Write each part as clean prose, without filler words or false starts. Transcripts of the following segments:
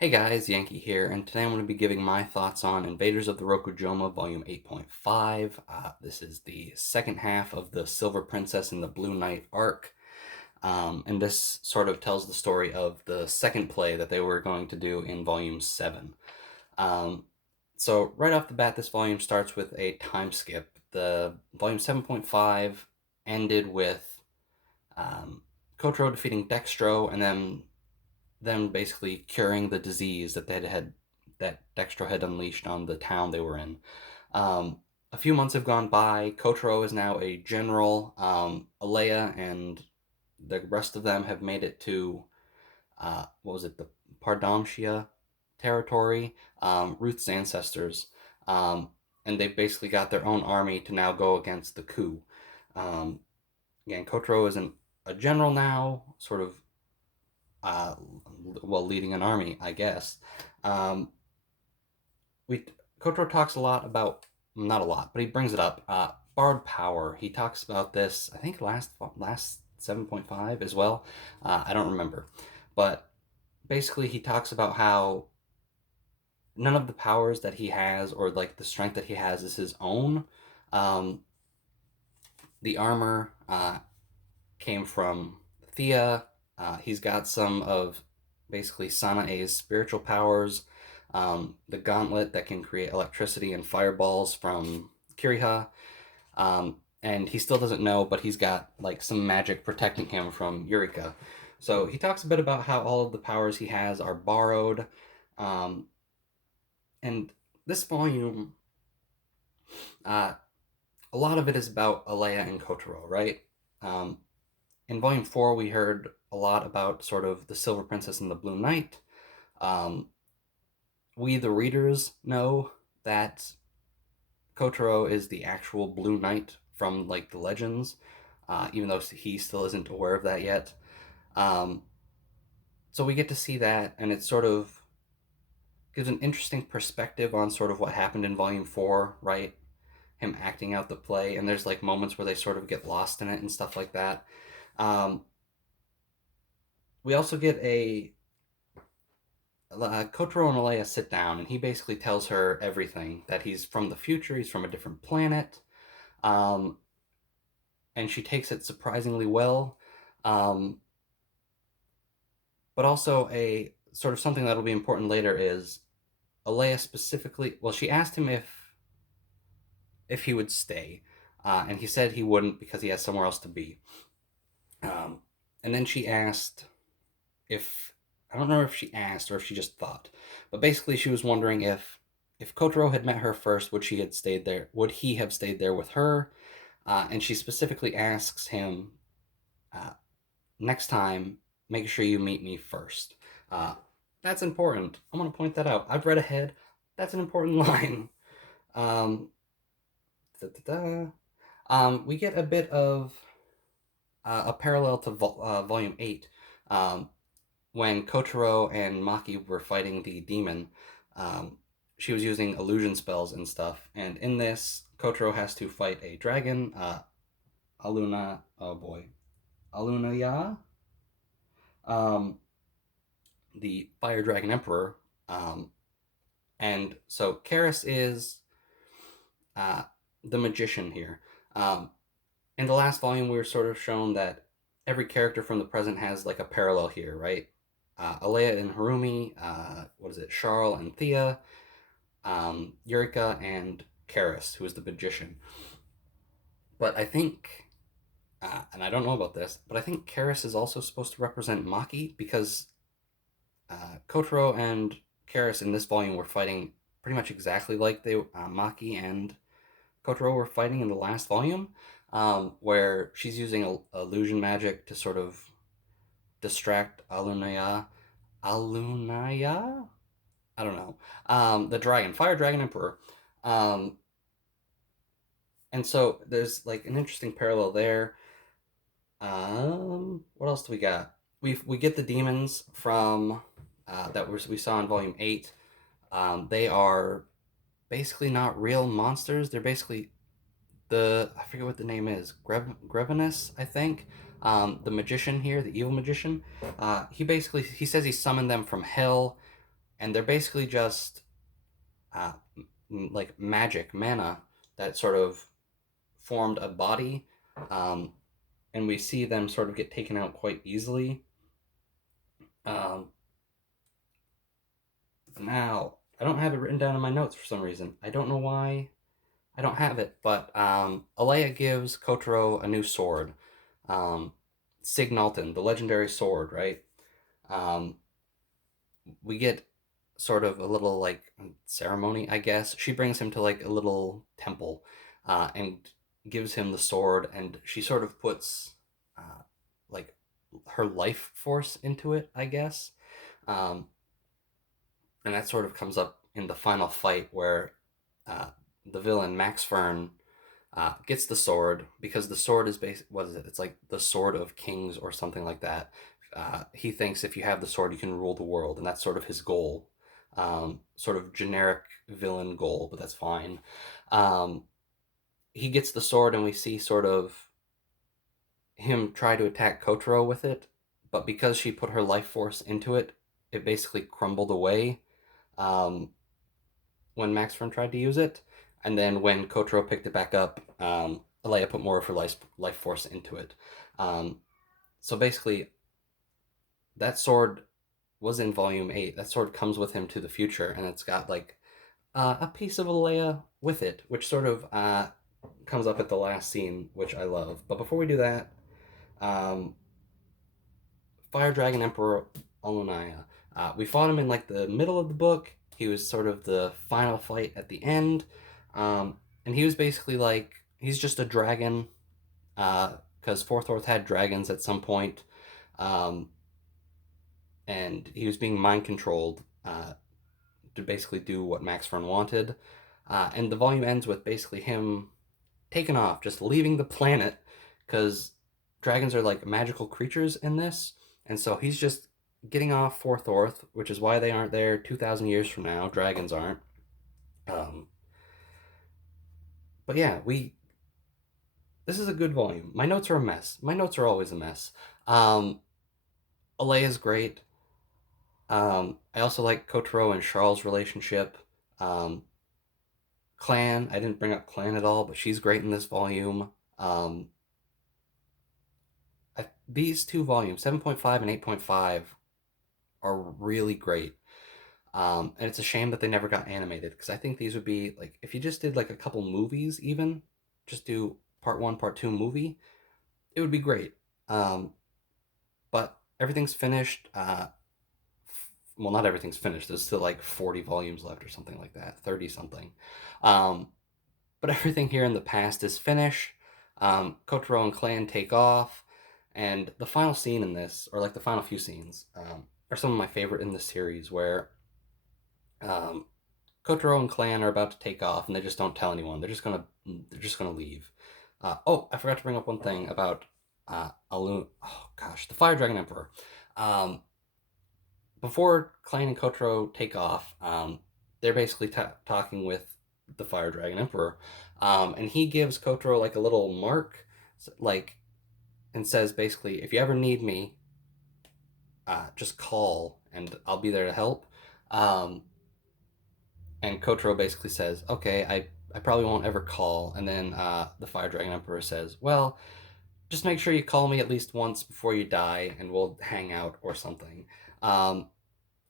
Hey guys, Yankee here, and today I'm going to be giving my thoughts on Invaders of the Rokujouma, Volume 8.5. This is the second half of the Silver Princess and the Blue Knight arc, and this sort of tells the story of the second play that they were going to do in Volume 7. Um, so, right off the bat, this volume starts with a time skip. The Volume 7.5 ended with um, Kotaro defeating Dextro, and then them basically curing the disease that Dextro had unleashed on the town they were in. Um, a few months have gone by. Kotaro is now a general. Alea and the rest of them have made it to what was it, the Pardamshia territory, Ruth's ancestors, um, and they've basically got their own army to now go against the coup. Um, Again, Kotaro isn't a general now, sort of uh, leading an army, I guess. Um, we Kotaro talks a lot about, not a lot, but he brings it up. Borrowed power. He talks about this. I think last 7.5 as well. I don't remember, but basically he talks about how none of the powers that he has or like the strength that he has is his own. Um, the armor came from Thea. He's got some of basically Sanae's spiritual powers. The gauntlet that can create electricity and fireballs from Kiriha. And he still doesn't know, but he's got like some magic protecting him from Eureka. So he talks a bit about how all of the powers he has are borrowed. Um, and this volume, uh, a lot of it is about Alea and Kotaro, right? Um, in volume 4, we heard a lot about sort of the Silver Princess and the Blue Knight. Um, we, the readers, know that Kotaro is the actual Blue Knight from like the legends, even though he still isn't aware of that yet. Um, so we get to see that, and it sort of gives an interesting perspective on sort of what happened in Volume 4, right? Him acting out the play, and there's like moments where they sort of get lost in it and stuff like that. Um, we also get a Kotaro and Alea sit down, and he basically tells her everything, that he's from the future, he's from a different planet, um, and she takes it surprisingly well. Um, but also, a sort of something that'll be important later is Alea specifically. Well, she asked him if he would stay, and he said he wouldn't because he has somewhere else to be. Um, and then she asked if, I don't know if she asked or if she just thought, but basically she was wondering if Kotaro had met her first, would she had stayed there? Would he have stayed there with her? And she specifically asks him, uh, next time, make sure you meet me first. Uh, that's important. I'm gonna point that out. I've read ahead. That's an important line. Um, we get a bit of a parallel to Volume 8. Um, when Kotaro and Maki were fighting the demon, um, she was using illusion spells and stuff. And in this, Kotaro has to fight a dragon, Aluna. Oh boy, Alunaya, um, the Fire Dragon Emperor. Um, and so Karis is uh, the magician here. Um, in the last volume, we were sort of shown that every character from the present has like a parallel here, right? Alea and Harumi, what is it, Charles and Thea, Eureka and Karis, who is the magician. But I think, and I don't know about this, but I think Karis is also supposed to represent Maki because Kotaro and Karis in this volume were fighting pretty much exactly like Maki and Kotaro were fighting in the last volume, where she's using illusion magic to sort of distract Alunaya. Alunaya? I don't know. The dragon, Fire Dragon Emperor. Um, and so there's like an interesting parallel there. What else do we got? We get the demons from we saw in Volume 8. They are basically not real monsters. They're basically I forget what the name is, Grevinus, I think. The magician here, the evil magician. He says he summoned them from hell, and they're basically just uh, like magic mana that sort of formed a body, um, and we see them sort of get taken out quite easily. Um, Now, I don't have it written down in my notes for some reason. I don't know why I don't have it, but Alea gives Kotaro a new sword. Um, Signalton, the legendary sword, right? Um, we get sort of a little like ceremony, I guess. She brings him to like a little temple and gives him the sword, and she sort of puts like her life force into it, I guess. Um, and that sort of comes up in the final fight where uh, the villain Max Fern gets the sword because the sword is what is it? It's like the sword of kings or something like that. He thinks if you have the sword, you can rule the world, and that's sort of his goal. Sort of generic villain goal, but that's fine. Um, he gets the sword, and we see sort of him try to attack Kotaro with it, but because she put her life force into it, it basically crumbled away. Um, when Max Fern tried to use it, and then when Kotaro picked it back up, Alea put more of her life force into it. Um, so basically, that sword was in Volume 8. That sword comes with him to the future, and it's got like a piece of Alea with it, which sort of comes up at the last scene, which I love. But before we do that, um, Fire Dragon Emperor Alunaya. We fought him in like the middle of the book. He was sort of the final fight at the end, and he was basically like he's just a dragon because Fourth Orth had dragons at some point, um, and he was being mind controlled to basically do what Max Fern wanted. And the volume ends with basically him taken off, just leaving the planet, because dragons are like magical creatures in this, and so he's just getting off Fourth Orth, which is why they aren't there 2,000 years from now. Dragons aren't. Um, but yeah, we. This is a good volume. My notes are a mess. My notes are always a mess. Um, Alea's great. I also like Kotaro and Charles' relationship. Um, Clan, I didn't bring up Clan at all, but she's great in this volume. Um, these two volumes, 7.5 and 8.5, are really great. And it's a shame that they never got animated because I think these would be like if you just did like a couple movies, even just do part one, part two movie, it would be great. Um, but everything's finished. Well, not everything's finished. There's still like 40 volumes left or something like that, 30 something. Um, but everything here in the past is finished. Kotaro and Clan take off, and the final scene in this, or like the final few scenes, are some of my favorite in the series, where um, Kotaro and Clan are about to take off, and they just don't tell anyone. They're just gonna leave. Oh, I forgot to bring up one thing about Alun. Oh gosh, the Fire Dragon Emperor. Um, Before Clan and Kotaro take off, they're basically talking with the Fire Dragon Emperor, and he gives Kotaro like a little mark, like, and says basically, if you ever need me, just call, and I'll be there to help. Um, and Kotaro basically says, okay, I probably won't ever call. And then the Fire Dragon Emperor says, well, just make sure you call me at least once before you die, and we'll hang out or something. Um,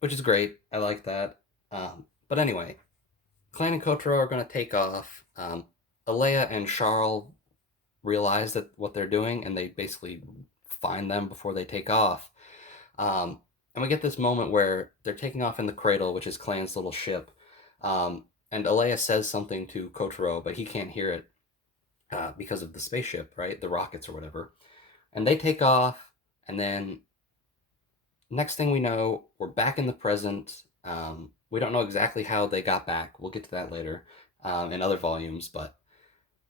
which is great. I like that. But anyway, Clan and Kotaro are going to take off. Alea and Charles realize that what they're doing, and they basically find them before they take off. And we get this moment where they're taking off in the cradle, which is Clan's little ship. And Alea says something to Kotaro, but he can't hear it because of the spaceship, right? The rockets or whatever. And they take off, and then next thing we know, we're back in the present. We don't know exactly how they got back. We'll get to that later in other volumes, but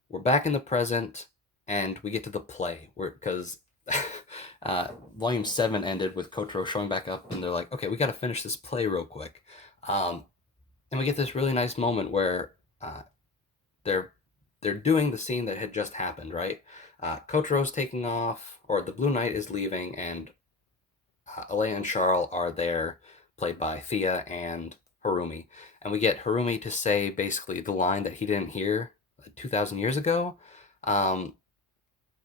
we're back in the present, and we get to the play because volume 7 ended with Kotaro showing back up, and they're like, okay, we got to finish this play real quick. And we get this really nice moment where they're they're doing the scene that had just happened, right? Kotaro's taking off, or the Blue Knight is leaving, and Alea and Charles are there played by Thea and Harumi. And we get Harumi to say basically the line that he didn't hear 2,000 years ago, um,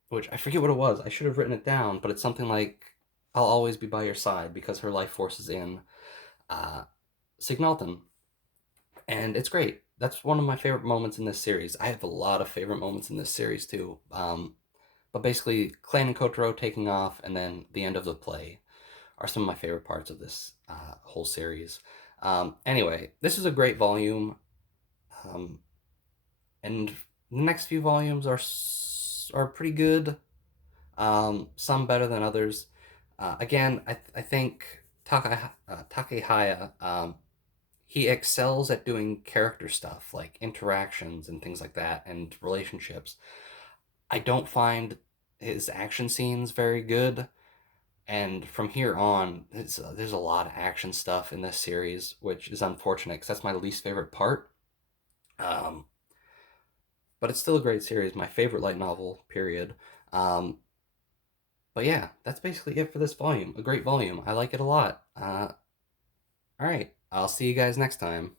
which I forget what it was. I should have written it down, but it's something like, I'll always be by your side because her life force is in uh, Signalton. And it's great. That's one of my favorite moments in this series. I have a lot of favorite moments in this series too. But basically, Clan and Kotaro taking off and then the end of the play are some of my favorite parts of this whole series. Anyway, this is a great volume, um, and the next few volumes are pretty good. Some better than others. Again, I think Takehaya, he excels at doing character stuff like interactions and things like that and relationships. I don't find his action scenes very good. And from here on, there's a lot of action stuff in this series, which is unfortunate because that's my least favorite part. Um, but it's still a great series, my favorite light novel, period. Um, but yeah, that's basically it for this volume. A great volume. I like it a lot. All right, I'll see you guys next time.